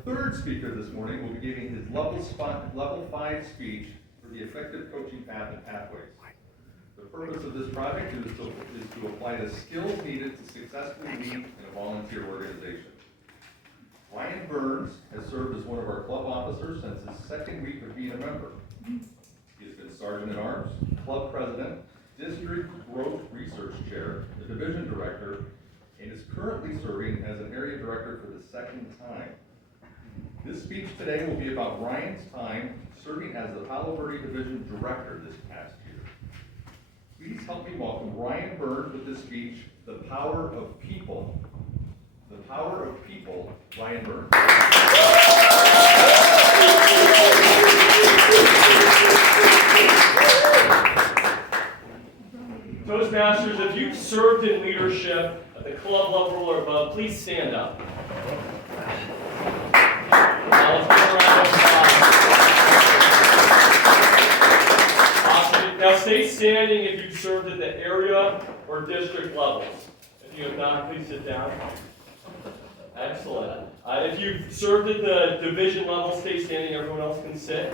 third speaker this morning will be giving his level 5 speech for the effective coaching path and pathways. The purpose of this project is to apply the skills needed to successfully lead in a volunteer organization. Ryan Burns has served as one of our club officers since his second week of being a member. He has been Sergeant at Arms, Club President, District Growth Research Chair, the Division Director, and is currently serving as an Area Director for the second time. This speech today will be about Ryan's time serving as the Palo Verde Division Director this past year. Please help me welcome Ryan Burns with this speech, The Power of People. The Power of People, Ryan Burns. Toastmasters, if you've served in leadership at the club level or above, please stand up. Now let's give a round of applause. Awesome. Now stay standing if you've served at the area or district levels. If you have not, please sit down. Excellent. If you've served at the division level, stay standing. Everyone else can sit.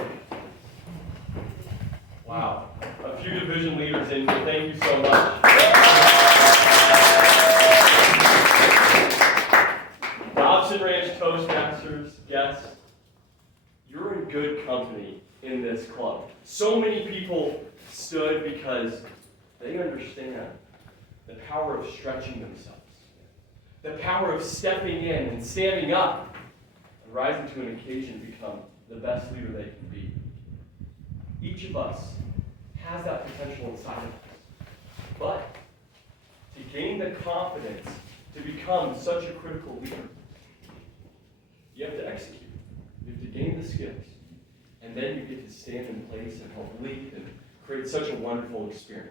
Wow. A few division leaders in here. Thank you so much. Dobson Ranch Toastmasters, guests, you're in good company in this club. So many people stood because they understand the power of stretching themselves, the power of stepping in and standing up and rising to an occasion to become the best leader they can be. Each of us has that potential inside of us. But to gain the confidence to become such a critical leader, you have to execute. You have to gain the skills. And then you get to stand in place and help lead and create such a wonderful experience.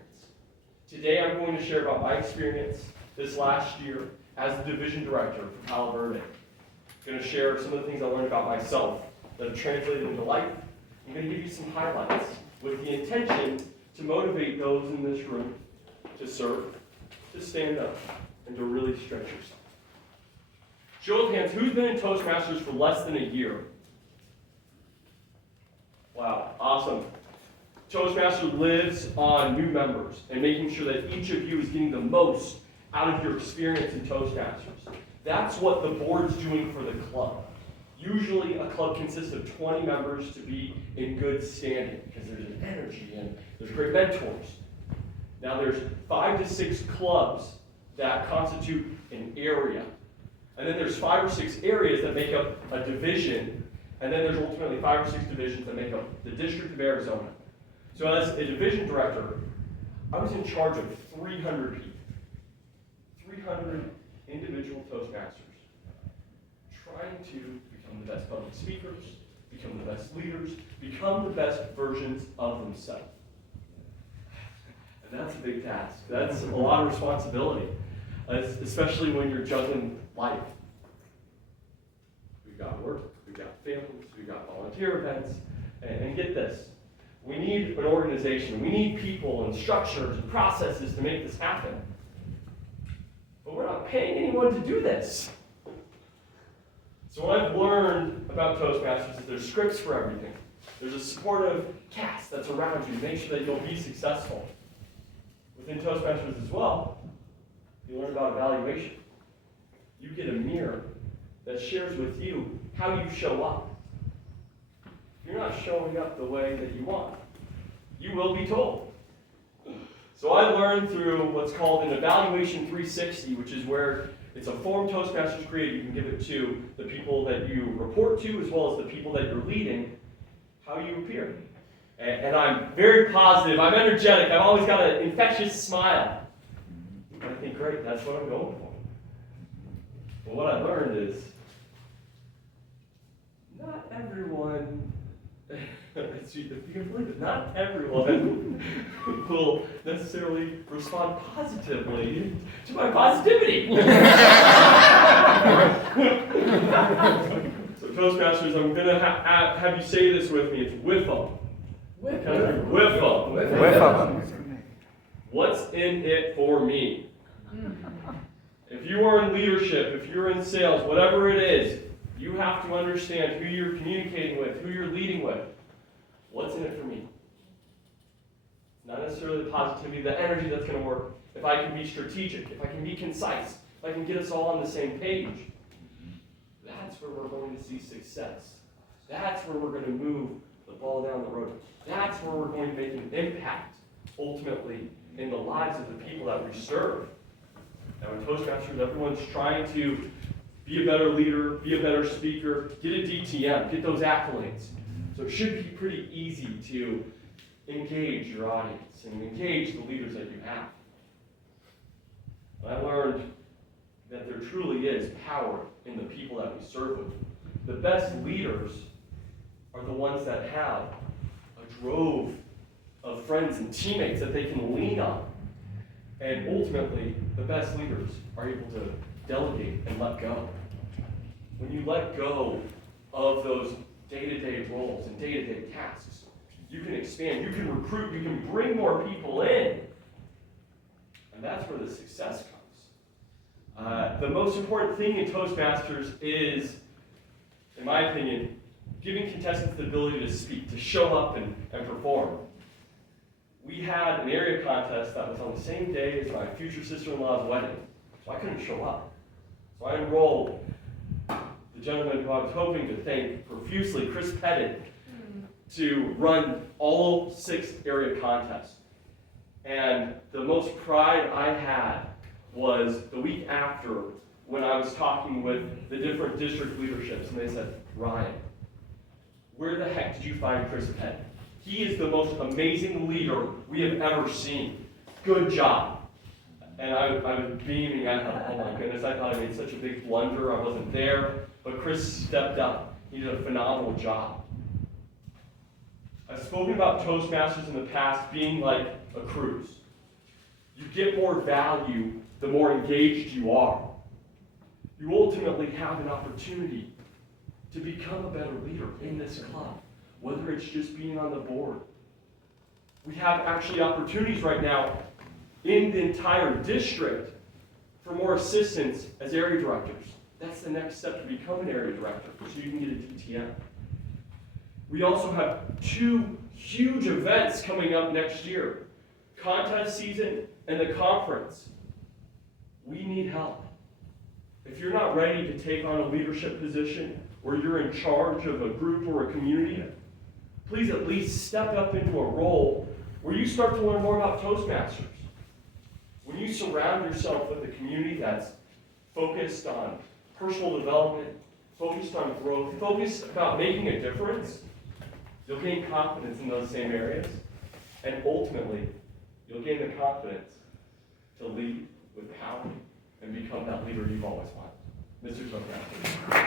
Today I'm going to share about my experience this last year as the Division Director for Palo Verde. I'm going to share some of the things I learned about myself that have translated into life. I'm going to give you some highlights with the intention to motivate those in this room to serve, to stand up, and to really stretch yourself. Show of hands, who's been in Toastmasters for less than a year? Wow, awesome. Toastmasters lives on new members and making sure that each of you is getting the most out of your experience in Toastmasters. That's what the board's doing for the club. Usually a club consists of 20 members to be in good standing because there's an energy and there's great mentors. Now there's 5 to 6 clubs that constitute an area. And then there's 5 or 6 areas that make up a division. And then there's ultimately 5 or 6 divisions that make up the District of Arizona. So as a division director, I was in charge of 300 people. 300 individual Toastmasters trying to become the best public speakers, become the best leaders, become the best versions of themselves. And that's a big task. That's a lot of responsibility, especially when you're juggling life. We've got work, we've got families, we've got volunteer events, and get this. We need an organization. We need people and structures and processes to make this happen. But we're not paying anyone to do this. So what I've learned about Toastmasters is there's scripts for everything. There's a supportive cast that's around you to make sure that you'll be successful. Within Toastmasters as well, you learn about evaluation. You get a mirror that shares with you how you show up. If you're not showing up the way that you want, you will be told. So I learned through what's called an evaluation 360, which is where it's a form Toastmasters create. You can give it to the people that you report to as well as the people that you're leading, how you appear. And I'm very positive, I'm energetic, I've always got an infectious smile. And I think, great, that's what I'm going for. But what I learned is, not everyone, if you can believe it, not everyone will necessarily respond positively to my positivity. So Toastmasters, I'm going to have you say this with me. It's WIFM. WIFM. What's in it for me? If you are in leadership, if you're in sales, whatever it is, You have to understand who you're communicating with, who you're leading with. What's in it for me? Not necessarily the positivity, the energy that's going to work. If I can be strategic, if I can be concise, if I can get us all on the same page, that's where we're going to see success. That's where we're going to move the ball down the road. That's where we're going to make an impact, ultimately, in the lives of the people that we serve. Now in Toastmasters, everyone's trying to be a better leader, be a better speaker, get a DTM, get those accolades. So it should be pretty easy to engage your audience and engage the leaders that you have. And I learned that there truly is power in the people that we serve with. The best leaders are the ones that have a drove of friends and teammates that they can lean on. And ultimately, the best leaders are able to delegate and let go. When you let go of those day-to-day roles and day-to-day tasks, you can expand, you can recruit, you can bring more people in. And that's where the success comes. The most important thing in Toastmasters is, in my opinion, giving contestants the ability to speak, to show up and perform. We had an area contest that was on the same day as my future sister-in-law's wedding, so I couldn't show up. So I enrolled the gentleman who I was hoping to thank profusely, Chris Pettit, to run all 6 area contests. And the most pride I had was the week after when I was talking with the different district leaderships, and they said, Ryan, where the heck did you find Chris Pettit? He is the most amazing leader we have ever seen. Good job. And I was beaming. I thought, oh my goodness, I thought I made such a big blunder. I wasn't there. But Chris stepped up. He did a phenomenal job. I've spoken about Toastmasters in the past being like a cruise. You get more value the more engaged you are. You ultimately have an opportunity to become a better leader in this club, whether it's just being on the board. We have actually opportunities right now in the entire district for more assistants as area directors. That's the next step to become an area director, so you can get a DTM. We also have 2 huge events coming up next year, contest season and the conference. We need help. If you're not ready to take on a leadership position where you're in charge of a group or a community, please at least step up into a role where you start to learn more about Toastmasters. When you surround yourself with a community that's focused on personal development, focused on growth, focused about making a difference, you'll gain confidence in those same areas, and ultimately, you'll gain the confidence to lead with power and become that leader you've always wanted. Mr. Toastmaster.